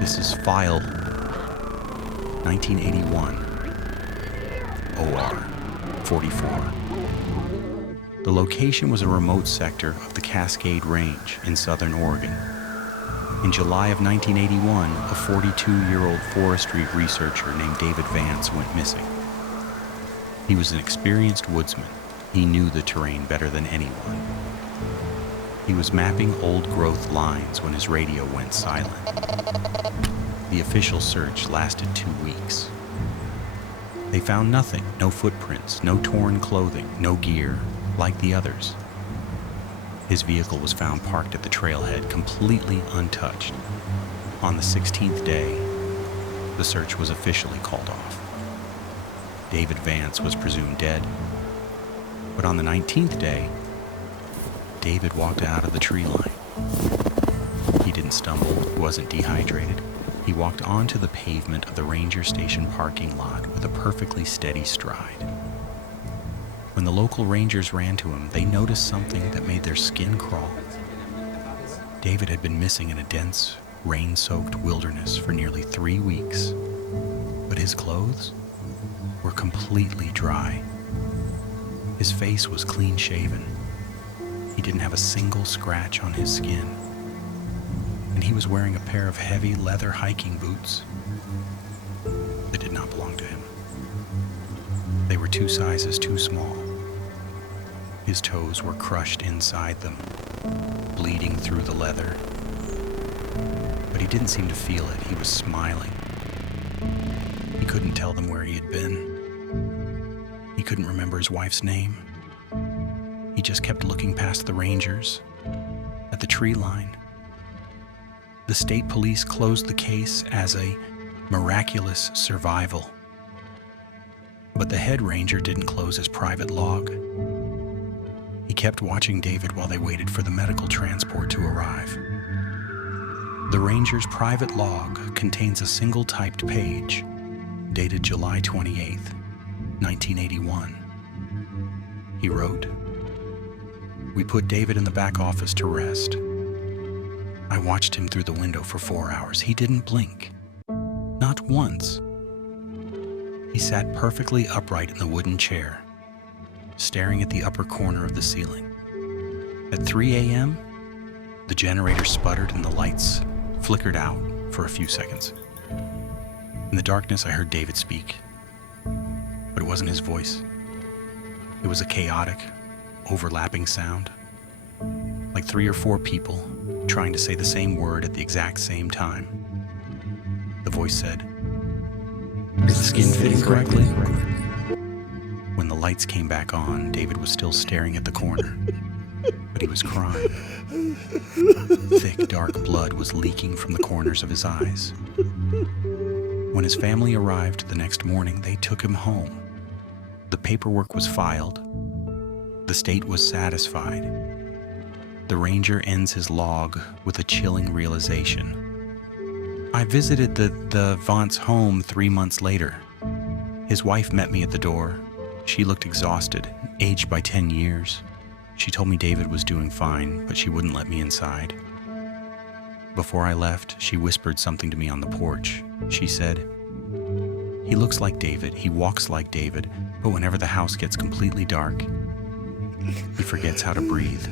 This is File 1981, OR 44. The location was a remote sector of the Cascade Range in southern Oregon. In July of 1981, a 42-year-old forestry researcher named David Vance went missing. He was an experienced woodsman. He knew the terrain better than anyone. He was mapping old-growth lines when his radio went silent. The official search lasted 2 weeks. They found nothing, no footprints, no torn clothing, no gear, like the others. His vehicle was found parked at the trailhead, completely untouched. On the 16th day, the search was officially called off. David Vance was presumed dead, but on the 19th day, David walked out of the tree line. He didn't stumble, wasn't dehydrated. He walked onto the pavement of the ranger station parking lot with a perfectly steady stride. When the local rangers ran to him, they noticed something that made their skin crawl. David had been missing in a dense, rain-soaked wilderness for nearly 3 weeks, but his clothes were completely dry. His face was clean-shaven. He didn't have a single scratch on his skin, and he was wearing a pair of heavy leather hiking boots that did not belong to him. They were 2 sizes too small. His toes were crushed inside them, bleeding through the leather. But he didn't seem to feel it. He was smiling. He couldn't tell them where he had been. He couldn't remember his wife's name. He just kept looking past the rangers, at the tree line. The state police closed the case as a miraculous survival. But the head ranger didn't close his private log. He kept watching David while they waited for the medical transport to arrive. The ranger's private log contains a single typed page, dated July 28th, 1981. He wrote, "We put David in the back office to rest. I watched him through the window for 4 hours. He didn't blink. Not once. He sat perfectly upright in the wooden chair, staring at the upper corner of the ceiling. At 3 a.m., the generator sputtered and the lights flickered out for a few seconds. In the darkness, I heard David speak, but it wasn't his voice. It was a chaotic, overlapping sound, like 3 or 4 people trying to say the same word at the exact same time. The voice said, 'Is the skin fitting correctly?' When the lights came back on, David was still staring at the corner, but he was crying. Thick, dark blood was leaking from the corners of his eyes. When his family arrived the next morning, they took him home. The paperwork was filed. The state was satisfied. The ranger ends his log with a chilling realization. I visited the Vance home 3 months later. His wife met me at the door. She looked exhausted, aged by 10 years. She told me David was doing fine, but she wouldn't let me inside. Before I left, she whispered something to me on the porch. She said, 'He looks like David, he walks like David, but whenever the house gets completely dark, he forgets how to breathe.'"